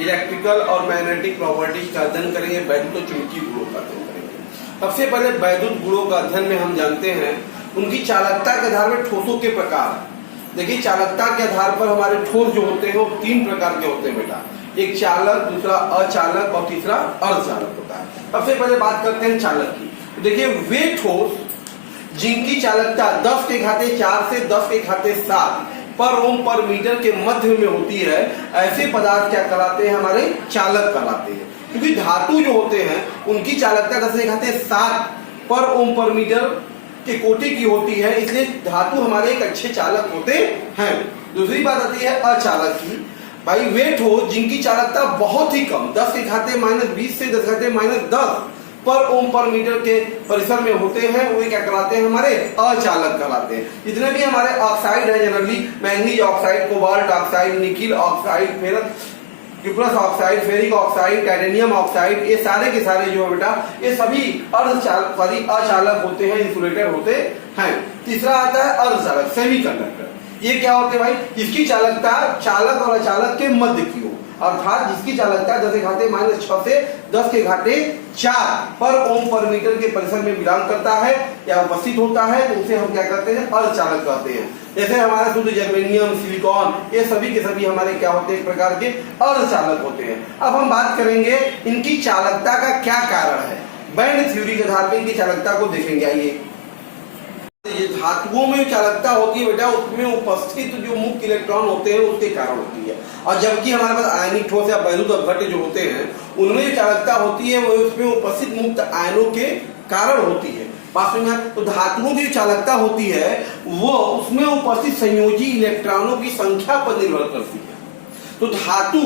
Electrical और magnetic properties का अध्ययन करेंगे, वैद्युत और चुंबकीय गुणों का अध्ययन करेंगे। सबसे पहले वैद्युत गुणों का अध्ययन में हम जानते हैं उनकी चालकता के आधार पर ठोसों के प्रकार। देखिए, चालकता के आधार पर हमारे ठोस जो होते हैं वो 3 प्रकार के होते हैं बेटा। एक चालक, दूसरा अचालक और तीसरा अर्धचालक होता है। सबसे पहले बात करते हैं चालक की। देखिए, वे ठोस जिनकी चालकता 10 के घाते 4 से 10 के घाते 7 पर ओम पर मीटर के मध्य में होती है, ऐसे पदार्थ क्या कहलाते हैं? हमारे चालक कहलाते हैं। क्योंकि धातु जो होते हैं उनकी चालकता 10 के घाते 7 पर ओम पर मीटर के कोटि की होती है, इसलिए धातु हमारे एक अच्छे चालक होते हैं। दूसरी बात आती है अचालक की। भाई, वे ठोस जिनकी चालकता बहुत ही कम 10 के घाते -20 से 10 के घाते -10 पर ओम पर मीटर के परिसर में होते हैं, वे क्या कहलाते हैं? हमारे अचालक कहलाते हैं। जितने भी हमारे ऑक्साइड है, generally manganese oxide, cobalt oxide, nickel oxide, cuprous oxide, ferric oxide, titanium oxide, ये सारे के सारे जो है बेटा, ये सभी अचालक होते हैं, इंसुलेटर होते हैं। तीसरा आता है अर्धचालक, सेमीकंडक्टर। ये क्या होते हैं भाई? जिसकी चालकता चालक और अचालक के मध्य की हो, अर्थात जिसकी चालकता 10 के घाते -6 से 10 के घाटे 4 पर ओम पर मीटर के परिसर में बिलोंग करता है या उपस्थित होता है, तो उसे हम क्या कहते हैं? अर्धचालक कहते हैं। जैसे हमारे शुद्ध जर्मेनियम, सिलिकॉन, ये सभी के सभी हमारे क्या होते हैं? एक प्रकार के अर्धचालक होते हैं। अब हम बात करेंगे इनकी चालकता का क्या कारण है। बैंड थ्योरी के आधार पर इनकी चालकता को देखेंगे। आइए, ये धातुओं में चालकता होती है बेटा, उसमें उपस्थित जो मुक्त इलेक्ट्रॉन होते हैं उसके कारण होती है। और जबकि हमारे पास आयनिक ठोस या वैद्युत अपघट्य जो होते हैं उनमें जो चालकता होती है वो उसमें उपस्थित मुक्त आयनों के कारण होती है। बात में तो धातुओं की चालकता होती है वो उसमें उपस्थित संयोजी इलेक्ट्रॉनों की संख्या पर निर्भर करती है। तो धातु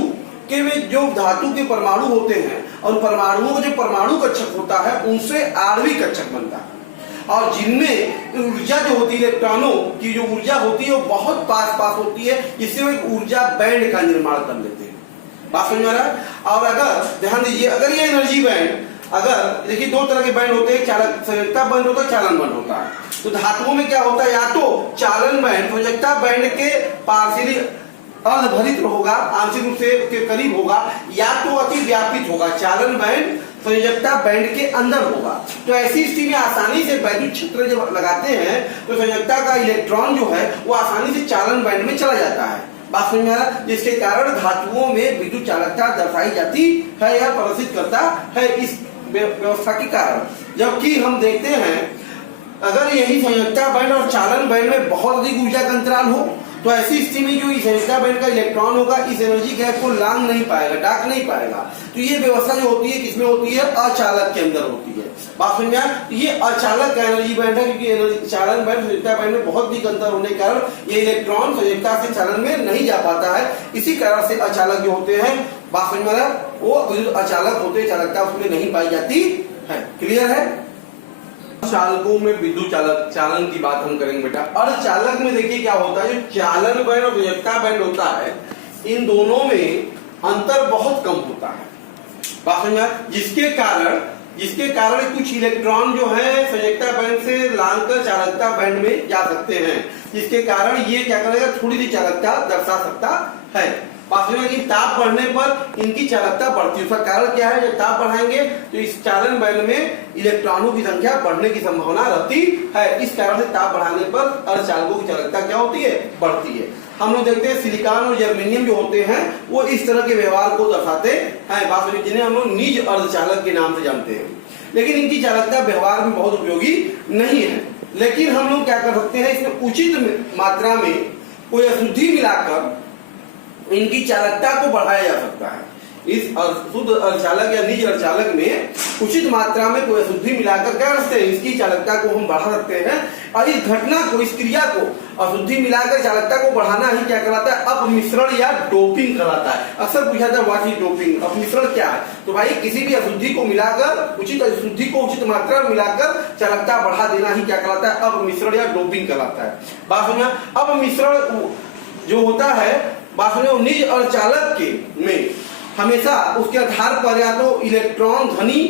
के में जो धातु के परमाणु होते हैं और परमाणुओं का जो परमाणु कक्षक होता है उनसे आणविक कक्षक बनता है, और जिनमें ऊर्जा जो होती है, इलेक्ट्रॉनों की जो ऊर्जा होती है वो बहुत पास होती है, इससे वो एक ऊर्जा बैंड का निर्माण कर लेते हैं। बात समझ में आ रहा है? और अगर ध्यान दीजिए, अगर ये एनर्जी बैंड, अगर देखिए 2 तरह के बैंड होते हैं, चालक संयोजकता बैंड होता है, चालन बैंड होता है। तो धातुओं में क्या होता है? या तो चालन बैंड संयोजकता बैंड के पार्शियली अर्धभरित होगा, आंशिक रूप से के करीब होगा, या तो अति व्यापित होगा। चालन बैंड संयोजकता बैंड के अंदर होगा। तो ऐसी स्थिति में आसानी से वैद्युत क्षेत्र जब लगाते हैं तो संयोजकता का इलेक्ट्रॉन जो है वो आसानी से चालन बैंड में चला जाता है। बात समझ में आ रहा है? जिसके कारण धातुओं में विद्युत चालकता दर्शाई जाती है या प्रदर्शित करता है इस व्यवस्था के कारण। जबकि हम देखते हैं अगर यही संयोजकता बैंड और चालन बैंड में बहुत अधिक ऊर्जा का अंतराल हो तो ऐसी स्थिति में जो संयोजकता बैंड का इलेक्ट्रॉन होगा इस एनर्जी गैप को लांग नहीं पाएगा, डाक नहीं पाएगा। तो ये व्यवस्था जो होती है किसमें होती है? अचालक के अंदर होती है। बात समझ में आया? ये अचालक का एनर्जी बैंड है, क्योंकि चालन बैंड संयोजकता बैंड में बहुत अधिक अंतर होने के कारण ये इलेक्ट्रॉन संयोजकता से चालन में नहीं जा पाता है। इसी कारण से अचालक जो होते हैं, बात समझ में आया, वो अचालक होते हैं, चालकता उसमें नहीं पाई जाती है। क्लियर है? चालकों में विद्युत चालन की बात हम करेंगे बेटा। अर्धचालक में देखिए क्या होता है, जो चालन बैंड और संयोजकता बैंड होता है इन दोनों में अंतर बहुत कम होता है। बात समझ में? जिसके कारण कुछ इलेक्ट्रॉन जो है संयोजकता बैंड से लांघकर चालकता बैंड में जा सकते हैं, जिसके कारण ये क्या करेगा? थोड़ी सी चालकता दर्शा सकता है। बात समझ में? ताप बढ़ने पर इनकी चालकता बढ़ती है। उसका कारण क्या है? जब ताप बढ़ाएंगे तो इस चालन बैंड में इलेक्ट्रॉनों की संख्या बढ़ने की संभावना रहती है। इस कारण से ताप बढ़ाने पर अर्धचालकों की चालकता क्या होती है? बढ़ती है। हम लोग देखते हैं सिलिकॉन और जर्मेनियम जो होते हैं वो इस तरह के व्यवहार को दर्शाते हैं। बात समझ, जिन्हें हम लोग निज अर्धचालक के नाम से जानते हैं। लेकिन इनकी चालकता व्यवहार में बहुत उपयोगी नहीं है। लेकिन हम लोग क्या कर सकते हैं, इसमें उचित मात्रा में कोई अशुद्धि मिलाकर इनकी चालकता को बढ़ाया जा सकता है। इस शुद्ध अर्धचालक या निज अर्धचालक में उचित मात्रा में कोई अशुद्धि मिलाकर क्या करते हैं? इसकी चालकता को हम बढ़ा सकते हैं। और इस घटना को, इस क्रिया को, अशुद्धि मिलाकर चालकता को बढ़ाना ही क्या कहलाता है? अपमिश्रण या डोपिंग कहलाता है। अक्सर पूछा था व्हाट इज डोपिंग, अपमिश्रण क्या है? तो भाई किसी भी अशुद्धि को मिलाकर, उचित अशुद्धि को उचित मात्रा में मिलाकर चालकता बढ़ा देना ही क्या कहलाता है? अपमिश्रण या डोपिंग कहलाता है। बात समझ? अपमिश्रण जो होता है बात समझो निज अर्धचालक के में हमेशा उसके आधार पर या तो इलेक्ट्रॉन धनी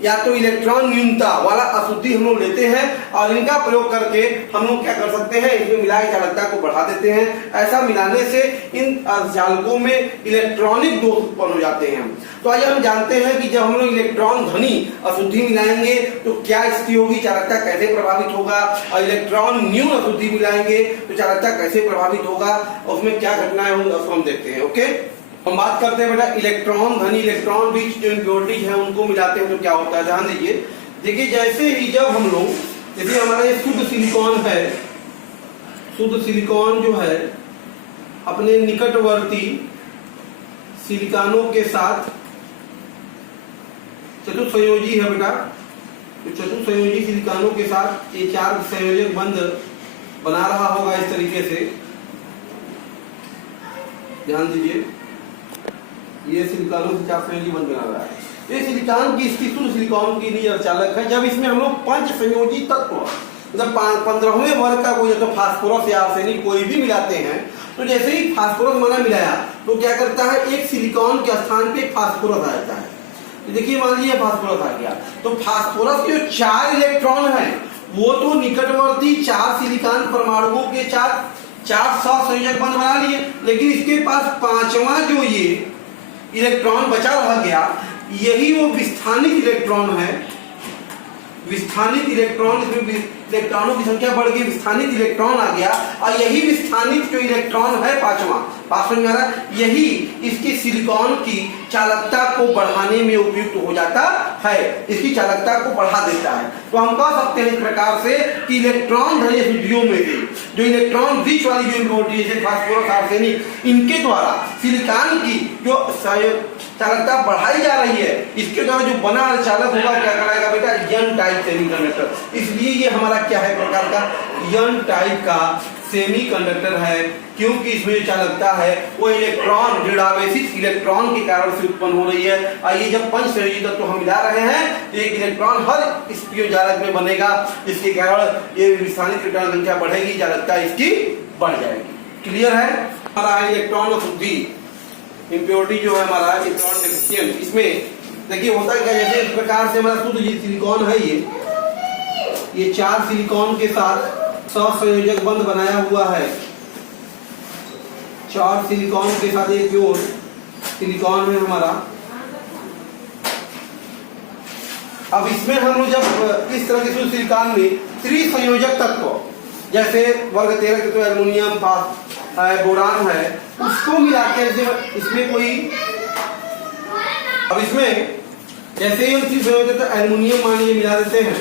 या तो इलेक्ट्रॉन न्यूनता वाला अशुद्धि हम लोग लेते हैं और इनका प्रयोग करके हम लोग क्या कर सकते हैं, इसमें मिला के चालकता को बढ़ा देते हैं। ऐसा मिलाने से इन अर्धचालकों में इलेक्ट्रॉनिक दोष उत्पन्न हो जाते हैं। तो आइए हम जानते हैं कि जब हम लोग इलेक्ट्रॉन धनी अशुद्धि मिलाएंगे तो क्या स्थिति होगी, चालकता कैसे प्रभावित होगा, और इलेक्ट्रॉन न्यून अशुद्धि मिलाएंगे तो चालकता कैसे प्रभावित होगा, उसमें क्या घटनाएं होंगी उसको हम देखते हैं। ओके, हम बात करते हैं बेटा इलेक्ट्रॉन धनी इलेक्ट्रॉन रिच जो इम्प्योरिटीज है उनको मिलाते हैं तो क्या होता है। ध्यान दीजिए, देखिए जैसे ही जब हम लोग, जैसे हमारा ये शुद्ध सिलिकॉन है, शुद्ध सिलिकॉन जो है अपने निकटवर्ती सिलिकॉनों के साथ चतुर्संयोजी है बेटा, तो चतुर्संयोजी सिलिकॉनों के साथ ये 4 संयोजक बंध बना रहा होगा इस तरीके से। ध्यान दीजिए, ये सिलिकॉनों से 4 संयोजी बंध बना रहा है। ये सिलिकॉन की इसकी शुद्ध सिलिकॉन की निज अर्धचालक है। जब इसमें हम लोग 5 संयोजी तत्व मतलब 15वें वर्ग का कोई तो फास्फोरस या आर्सेनिक कोई भी मिलाते हैं, तो जैसे ही फास्फोरस माना मिलाया तो क्या करता है, एक सिलिकॉन के स्थान पे फास्फोरस आ जाता है। तो देखिए मान लीजिए फास्फोरस आ गया, तो फास्फोरस के जो 4 इलेक्ट्रॉन है वो तो निकटवर्ती 4 सिलिकॉन परमाणुओं के 4 संयोजक बंध बना लिए, लेकिन इसके पास 5वां जो ये इलेक्ट्रॉन बचा रह गया, यही वो विस्थानित इलेक्ट्रॉन है। विस्थानित इलेक्ट्रॉन, इसमें इलेक्ट्रॉनों की संख्या बढ़ गई, विस्थानित इलेक्ट्रॉन आ गया, और यही विस्थानित जो इलेक्ट्रॉन है 5वां, यही इसकी सिलिकॉन की चालकता को बढ़ाने में उपयुक्त हो जाता है, इसकी चालकता को बढ़ा देता है। तो हम कह सकते हैं इस प्रकार से कि इलेक्ट्रॉन धनी अशुद्धियों में से जो इलेक्ट्रॉन रिच वाली जो इम्प्योरिटी जैसे फास्फोरस आर्सेनिक, इनके द्वारा सिलिकॉन की जो चालकता बढ़ाई जा रही है, इसके द्वारा जो बना चालक होगा क्या कराएगा बेटा, एन टाइप सेमीकंडक्टर। इसलिए ये हमारा क्या है प्रकार का एन टाइप का सेमीकंडक्टर है, क्योंकि इसमें जो चालकता है वो इलेक्ट्रॉन ऋणावेशित इलेक्ट्रॉन के कारण से उत्पन्न हो रही है। आइए जब पंच संयोजी तत्व हम मिला रहे हैं तो एक इलेक्ट्रॉन हर स्पीयोजालक में बनेगा, जिसके कारण ये विस्थानित इलेक्ट्रॉन संख्या बढ़ेगी, चालकता इसकी बढ़ जाएगी। क्लियर है। हमारा इलेक्ट्रॉन अशुद्धि इम्प्योरिटी जो है हमारा इलेक्ट्रॉन डेफिशिएंट, इसमें देखिए होता है क्या, जैसे इस प्रकार से हमारा शुद्ध सिलिकॉन है, ये 4 सिलिकॉन के साथ सहसंयोजक बंध बनाया हुआ है। 4 सिलिकॉन के साथ एक प्योर सिलिकॉन है हमारा। अब इसमें हम लोग जब इस तरह के शुद्ध सिलिकॉन में त्रिसंयोजक तत्व जैसे वर्ग 13 के तो एल्युमिनियम बोरान है, उसको मिलाते हैं इसमें कोई, अब इसमें जैसे ही हम त्रिसंयोजक एल्युमिनियम मान लीजिए मिला देते हैं,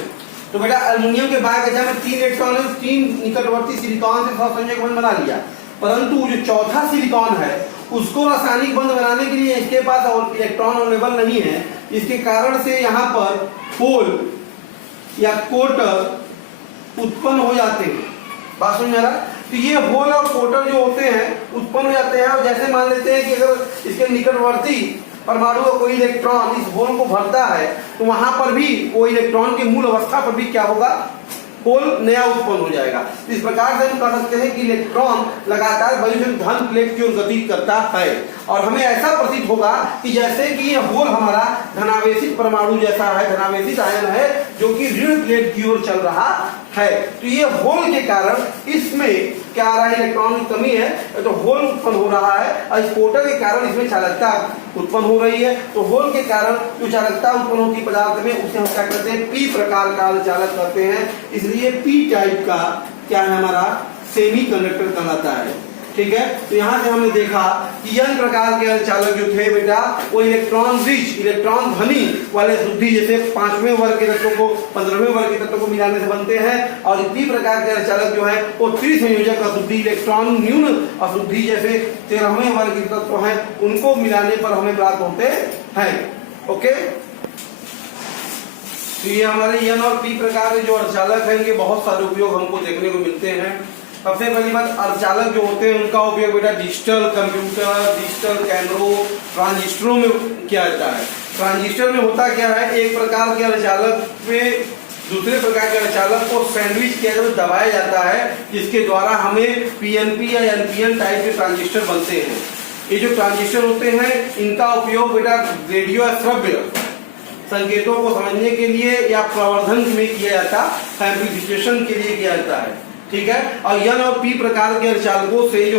तो बेटा एल्युमिनियम के बाद में 3 इलेक्ट्रॉन है, 3 निकटवर्ती सिलिकॉन से सहसंयोजक बंध बना लिया, परंतु जो चौथा सिलिकॉन है उसको रासायनिक बंध बनाने के लिए इसके पास इलेक्ट्रॉन अवेलेबल नहीं है, इसके कारण से यहाँ पर होल या कोटर उत्पन्न हो जाते हैं। बात समझ आ रहा? तो ये होल और कोटर जो होते हैं उत्पन्न हो जाते हैं, और जैसे मान लेते हैं कि अगर इसके निकटवर्ती परमाणु का कोई इलेक्ट्रॉन इस होल को भरता है तो वहां पर भी वो इलेक्ट्रॉन के मूल अवस्था पर भी क्या होगा, होल नया उत्पन्न हो जाएगा। इस प्रकार से हम कह सकते हैं कि इलेक्ट्रॉन लगातार वायु में धन प्लेट की ओर गति करता है, और हमें ऐसा प्रतीत होगा कि जैसे कि ये होल हमारा धनावेशित परमाणु जैसा है, धनावेशित आयन है जो कि ऋण प्लेट की ओर चल रहा है। तो ये होल के कारण इसमें क्या आ रहा है, इलेक्ट्रॉन की कमी है तो होल उत्पन्न हो रहा है, और इस कोटर के कारण इसमें चालकता उत्पन्न हो रही है। तो होल के कारण जो चालकता उत्पन्न होती पदार्थ में उसे हम क्या करते हैं, पी प्रकार का चालक करते हैं, इसलिए पी टाइप का क्या है हमारा सेमीकंडक्टर कहलाता है। ठीक है, तो यहाँ से हमने देखा कि यह प्रकार के चालक जो थे बेटा वो इलेक्ट्रॉन रिच इलेक्ट्रॉन धनी वाले शुद्धि जैसे 5वें वर्ग के तत्वों को 15वें वर्ग के तत्वों को मिलाने से बनते हैं, और इसी प्रकार के चालक जो है वो त्रिसंयोजक अशुद्धि इलेक्ट्रॉन न्यून अशुद्धि जैसे 13वें वर्ग के तत्व हैं उनको मिलाने पर हमें प्राप्त होते हैं। ओके, तो ये हमारे एन और पी प्रकार के जो अर्धचालक है इनके बहुत सारे उपयोग हमको देखने को मिलते हैं। सबसे पहली बात, अर्धचालक जो होते हैं उनका उपयोग बेटा डिजिटल कंप्यूटर, डिजिटल कैमरों, ट्रांजिस्टरों में किया जाता है। ट्रांजिस्टर में होता क्या है, एक प्रकार के अर्धचालक में दूसरे प्रकार के अर्धचालक को सैंडविच किया जाता है, दबाया जाता है, जिसके द्वारा हमें पीएनपी या एनपीएन टाइप के ट्रांजिस्टर बनते हैं। ये जो ट्रांजिस्टर होते हैं इनका उपयोग बेटा रेडियो श्रव्य संकेतों को समझने के लिए या प्रवर्धन में किया जाता है, एम्प्लीफिकेशन के लिए किया जाता है, ठीक है। और एन और पी प्रकार के अर्धचालकों से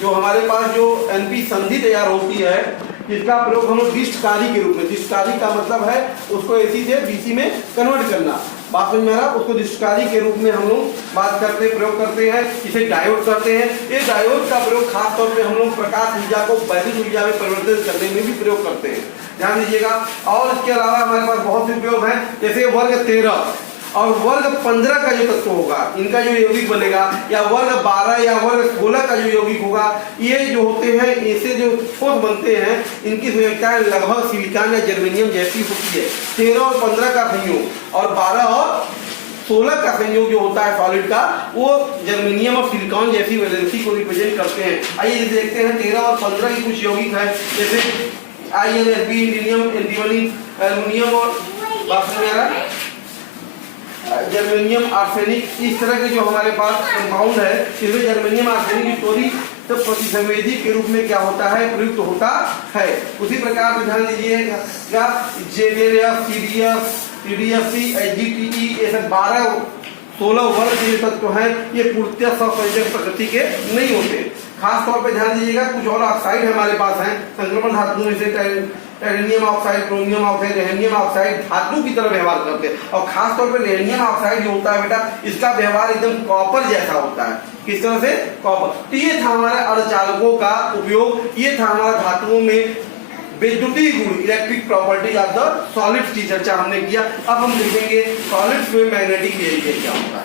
जो हमारे पास जो एनपी संधि तैयार होती है, जिसका प्रयोग हम लोग डिस्टकारी के रूप में, डिस्टकारी का मतलब है उसको एसी से डीसी में कन्वर्ट करना, बात समझ में आ रहा, उसको डिस्टकारी के रूप में हम लोग बात करते प्रयोग करते हैं, इसे डायोड करते हैं। ये डायोड का प्रयोग खास तौर पे हम लोग प्रकाश ऊर्जा को वैद्युत ऊर्जा में परिवर्तित करने में भी प्रयोग करते हैं, ध्यान दीजिएगा। और इसके अलावा हमारे पास बहुत से उपयोग है, जैसे वर्ग 13 और वर्ग 15 का जो तत्व होगा, इनका जो यौगिक बनेगा, या वर्ग 12 या वर्ग 16 का जो यौगिक होगा, ये जो होते हैं, ऐसे जो ठोस बनते हैं, इनकी संयोजकताएं लगभग सिलिकॉन या जर्मेनियम जैसी होती है। 13 और 15 का संयोग और 12 और 16 का संयोग जो होता है सॉलिड का, वो जर्मेनियम और सिलिकॉन जैसी वैलेंसी को रिप्रेजेंट करते हैं। आइए देखते हैं 13 और 15 की कुछ यौगिक है, जैसे InSb, इंडिनियम, एंटीमनी, एल्युमिनियम और जर्मेनियम आर्सेनिक, इस तरह के जो हमारे पास कंपाउंड है, इसमें जर्मेनियम आर्सेनिक की तो प्रतिसंवेदी के रूप में क्या होता है, प्रयुक्त होता है। उसी प्रकार से ध्यान दीजिएगा जेनेरियस, सीडीएस, TDSC, AgTe, ये सब 12-16 वर्ग के तत्व हैं, ये पूर्णतः सहसंयोजक प्रकृति के नहीं होते। खास तौर पे ध्यान दीजिएगा, कुछ और ऑक्साइड हमारे पास हैं संक्रमण धातुओं में से, titanium oxide, chromium oxide, rhenium oxide धातु की तरह व्यवहार करते हैं। और खास तौर पे रेहनियम ऑक्साइड जो होता है बेटा, इसका व्यवहार एकदम कॉपर जैसा होता है। किस तरह से? कॉपर। तो ये था हमारे अर्धचालकों का उपयोग, ये था हमारा धातुओं में विद्युतीय गुण, electric property of the solids की चर्चा हमने किया। अब हम देखेंगे सॉलिड्स में मैग्नेटिक बिहेवियर क्या होता है।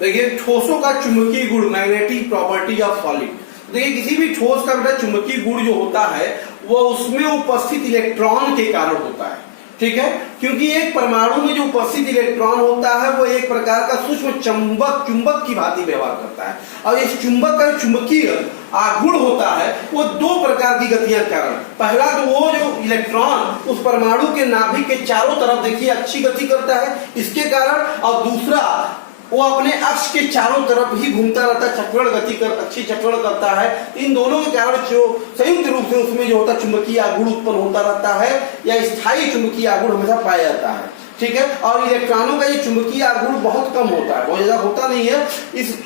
देखिए ठोसों का चुंबकीय गुण, मैग्नेटिक प्रॉपर्टी ऑफ सॉलिड। देखिए किसी भी ठोस का बेटा चुंबकीय गुण जो होता है वो उसमें उपस्थित इलेक्ट्रॉन के कारण होता है, ठीक है। क्योंकि एक परमाणु में जो उपस्थित इलेक्ट्रॉन होता है वो एक प्रकार का सूक्ष्म चुंबक की भांति व्यवहार करता है। और इस चुंबक का चुंबकीय आघूर्ण होता है वो दो प्रकार की गतियां कारण। पहला तो वो जो इलेक्ट्रॉन उस परमाणु के नाभिक के चारों तरफ देखिए अच्छी गति करता है इसके कारण, और दूसरा वो अपने अक्ष के चारों तरफ ही घूमता रहता है, चक्रण गति कर अच्छी चक्रण करता है। इन दोनों के कारण जो संयुक्त रूप से उसमें जो होता है चुंबकीय आघूर्ण उत्पन्न होता रहता है, या स्थायी चुंबकीय आघूर्ण हमेशा पाया जाता है, ठीक है। और इलेक्ट्रॉनों का ये चुंबकीय आघूर्ण बहुत कम होता है, बहुत ज्यादा होता नहीं है।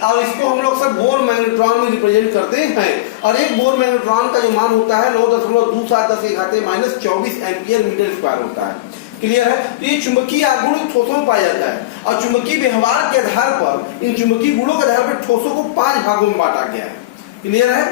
और इसको हम लोग सब बोर मैग्नेट्रॉन में रिप्रेजेंट करते हैं। और एक बोर मैग्नेट्रॉन का जो मान होता है 9.2710⁻²4 एम्पियर मीटर स्क्वायर होता है। क्लियर है? तो ये चुंबकीय आघूर्ण ठोसों में पाया जाता है, और चुंबकीय व्यवहार के आधार पर इन चुंबकीय गुणों के आधार पर ठोसों को 5 भागों में बांटा गया है। क्लियर है?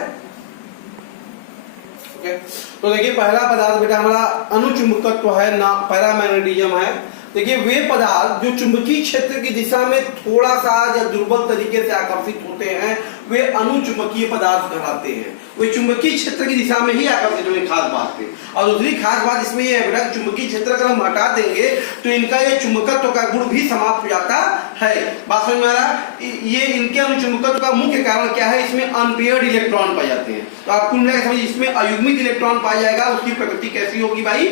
ओके। तो देखिए पहला पदार्थ बेटा हमारा अनुचुंबकत्व है ना, पैरामैग्नेटिज्म है। देखिए वे पदार्थ जो चुंबकीय क्षेत्र की दिशा में थोड़ा सा या दुर्बल तरीके से आकर्षित होते हैं वे अनुचुंबकीय पदार्थ कहलाते हैं। वे चुंबकीय क्षेत्र की दिशा में ही आकर्षित होने, खास बात है। और दूसरी खास बात इसमें यह है बेटा, चुंबकीय क्षेत्र अगर हम हटा देंगे तो इनका ये चुंबकत्व का गुण भी समाप्त हो जाता है। बात समझ में आ रहा? ये इनके अनुचुंबकत्व का मुख्य कारण क्या है, इसमें अनपेयर्ड इलेक्ट्रॉन पाए जाते हैं। तो आपको समझ इसमें अयुग्मित इलेक्ट्रॉन पाया जाएगा, उसकी प्रकृति कैसी होगी भाई,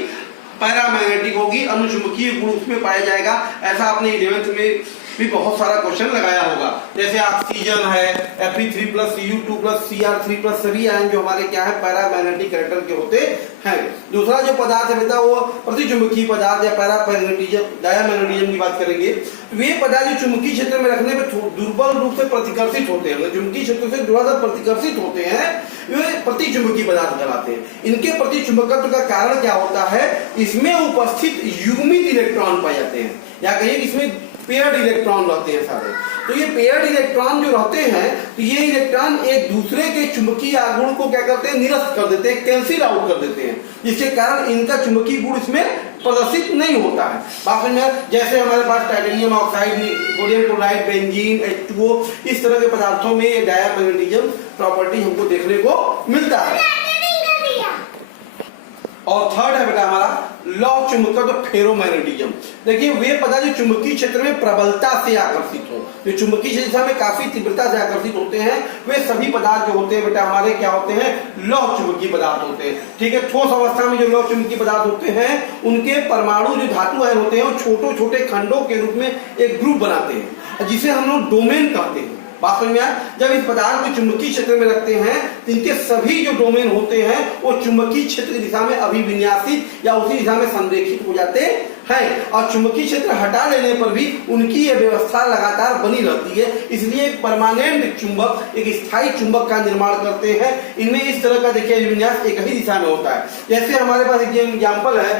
पैरामैग्नेटिक होगी, अनुचुंबकीय गुण उसमें पाया जाएगा। ऐसा आपने 11th में भी बहुत सारा क्वेश्चन लगाया होगा, जैसे ऑक्सीजन है, Fe3+Cu2+Cr3+, सभी आयन जो हमारे क्या है पैरामैग्नेटिक कैरेक्टर के होते हैं। दूसरा जो पदार्थ है बेटा वो प्रतिचुंबकीय पदार्थ या पैरामैग्नेटिज्म, डायामैग्नेटिज्म की बात करेंगे। वे पदार्थ जो चुंबकीय क्षेत्र में रखने पर दुर्बल रूप से प्रतिकर्षित होते हैं, चुंबकीय क्षेत्र से थोड़ा सा प्रतिकर्षित होते हैं, वे प्रतिचुंबकीय पदार्थ कहलाते हैं। इनके प्रतिचुंबकत्व का कारण क्या होता है, इसमें उपस्थित युग्मित इलेक्ट्रॉन पाए जाते हैं, या कहिए इसमें पेयर्ड इलेक्ट्रॉन रहते हैं सारे। तो ये पेयर्ड इलेक्ट्रॉन जो रहते हैं, तो ये इलेक्ट्रॉन एक दूसरे के चुंबकीय आघूर्ण को क्या करते हैं, निरस्त कर देते हैं, कैंसिल आउट कर देते हैं, जिसके कारण इनका चुंबकीय गुण इसमें प्रदर्शित नहीं होता है। बाकी में जैसे हमारे पास titanium oxide, sodium chloride, benzene, H2O, इस तरह के पदार्थों में डायामैग्नेटिज्म प्रॉपर्टी हमको देखने को मिलता है। और थर्ड है बेटा हमारा लॉ ऑफ चुंबकत्व, फेरोमैग्नेटिज्म। देखिए वे पदार्थ जो चुंबकीय क्षेत्र में प्रबलता से आकर्षित हो, जो चुंबकीय क्षेत्र में काफी तीव्रता से आकर्षित होते हैं, वे सभी पदार्थ जो होते हैं बेटा हमारे क्या होते हैं, लौह चुंबकीय पदार्थ होते हैं। ठीक है, ठोस अवस्था में जो लौह चुंबकीय पदार्थ होते हैं उनके परमाणु जो धातु आयन होते हैं वो छोटे छोटे खंडों के रूप में एक ग्रुप बनाते हैं, जिसे हम लोग डोमेन कहते हैं। बात समझ में आया? जब इस पदार्थ को चुंबकीय क्षेत्र में रखते हैं तो इनके सभी जो डोमेन होते हैं वो चुंबकीय क्षेत्र की दिशा में अभिविन्यासित या उसी दिशा में संरेखित हो जाते हैं, और चुंबकीय क्षेत्र हटा लेने पर भी उनकी यह व्यवस्था लगातार बनी रहती है। इसलिए एक परमानेंट चुंबक, एक स्थायी चुंबक का निर्माण करते हैं। इनमें इस तरह का देखिए अभिविन्यास एक ही दिशा में होता है। जैसे हमारे पास एक एग्जाम्पल है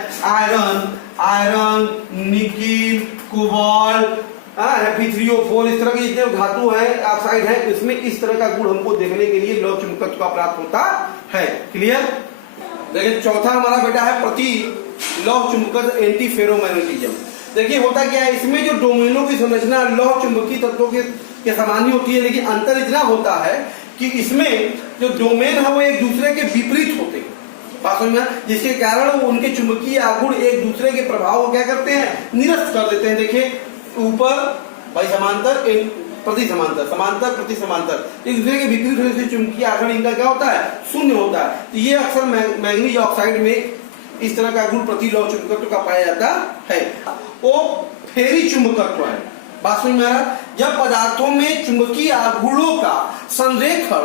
आयरन, निकिल, कोबाल्ट, Fe3O4, इस तरह के जितने धातु हैं, ऑक्साइड है, इसमें इस तरह का गुण हमको देखने के लिए लौह चुंबकत्व का प्राप्त होता है। क्लियर? देखिए चौथा हमारा बेटा है प्रति लौह चुंबकत्व एंटी फेरोमैग्नेटिज्म। देखिए होता क्या है, इसमें जो डोमेनों की संरचना लौह चुंबकीय तत्वों के समान ही होती है, लेकिन अंतर इतना होता है कि इसमें जो डोमेन है वो एक दूसरे के विपरीत होते हैं, बात समझ में, जिसके कारण वो उनके चुंबकीय आघूर्ण एक दूसरे के प्रभाव को क्या करते हैं, निरस्त कर देते हैं। देखिए ऊपर भाई समांतर प्रति समांतर, समांतर प्रति समांतर, एक दूसरे के विपरीत होने से चुंबकीय आघूर्ण इनका क्या होता है, शून्य होता है। तो ये अक्सर मैंगनीज ऑक्साइड में इस तरह का गुण प्रति लौह चुंबकत्व का पाया जाता है। वो फेरी चुंबकत्व है, बात समझ में आ रहा? जब पदार्थों में चुंबकीय आघूर्णों का संरेखण,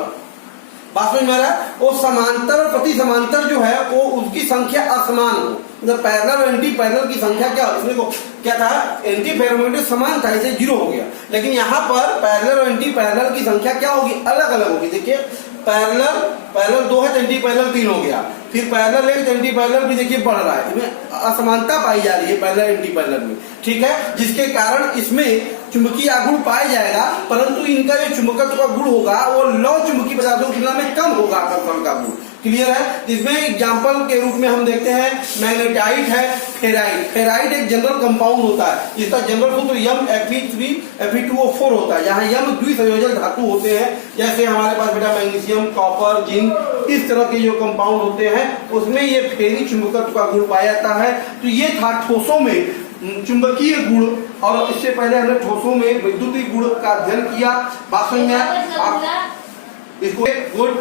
बात समझ में आ रहा है, वो समांतर और प्रति समांतर जो है वो उसकी संख्या असमान हो, मतलब पैरेलल और एंटी पैरेलल की संख्या क्या, इसमें को क्या था, एंटी फेरोमैग्नेटिक समान था, इसे 0 हो गया। लेकिन यहाँ पर पैरेलल और एंटी पैरेलल की संख्या क्या होगी, अलग अलग होगी। देखिए पैरेलल 2 है तो एंटी पैरेलल 3 हो गया, फिर पैरेलल 1 तो एंटी पैरेलल भी देखिए बढ़ रहा है, इसमें असमानता पाई जा रही है पैरेलल एंटी पैरेलल में, ठीक है, जिसके कारण इसमें चुंबकीय आघूर्ण पाया जाएगा, परंतु इनका जो चुंबकत्व का गुण होगा वो लौह चुंबकीय पदार्थों की तुलना में कम होगा आकर्षण का गुण। क्लियर है? इसमें एग्जाम्पल के रूप में हम देखते हैं मैग्नेटाइट है, फेराइट एक जनरल कंपाउंड होता है जिसका जनरल सूत्र Fe3Fe2O4 होता है, जहाँ यम द्विसंयोजक धातु होते हैं। जैसे हमारे पास बेटा मैग्नीशियम, कॉपर, जिंक, इस तरह के जो कंपाउंड होते हैं उसमें ये फेरी चुंबकत्व का गुण पाया जाता है। तो ये था ठोसों में चुंबकीय गुण, और इससे पहले हमने ठोसों में विद्युतीय गुण का अध्ययन किया। बात समझ में आया? इसको गुड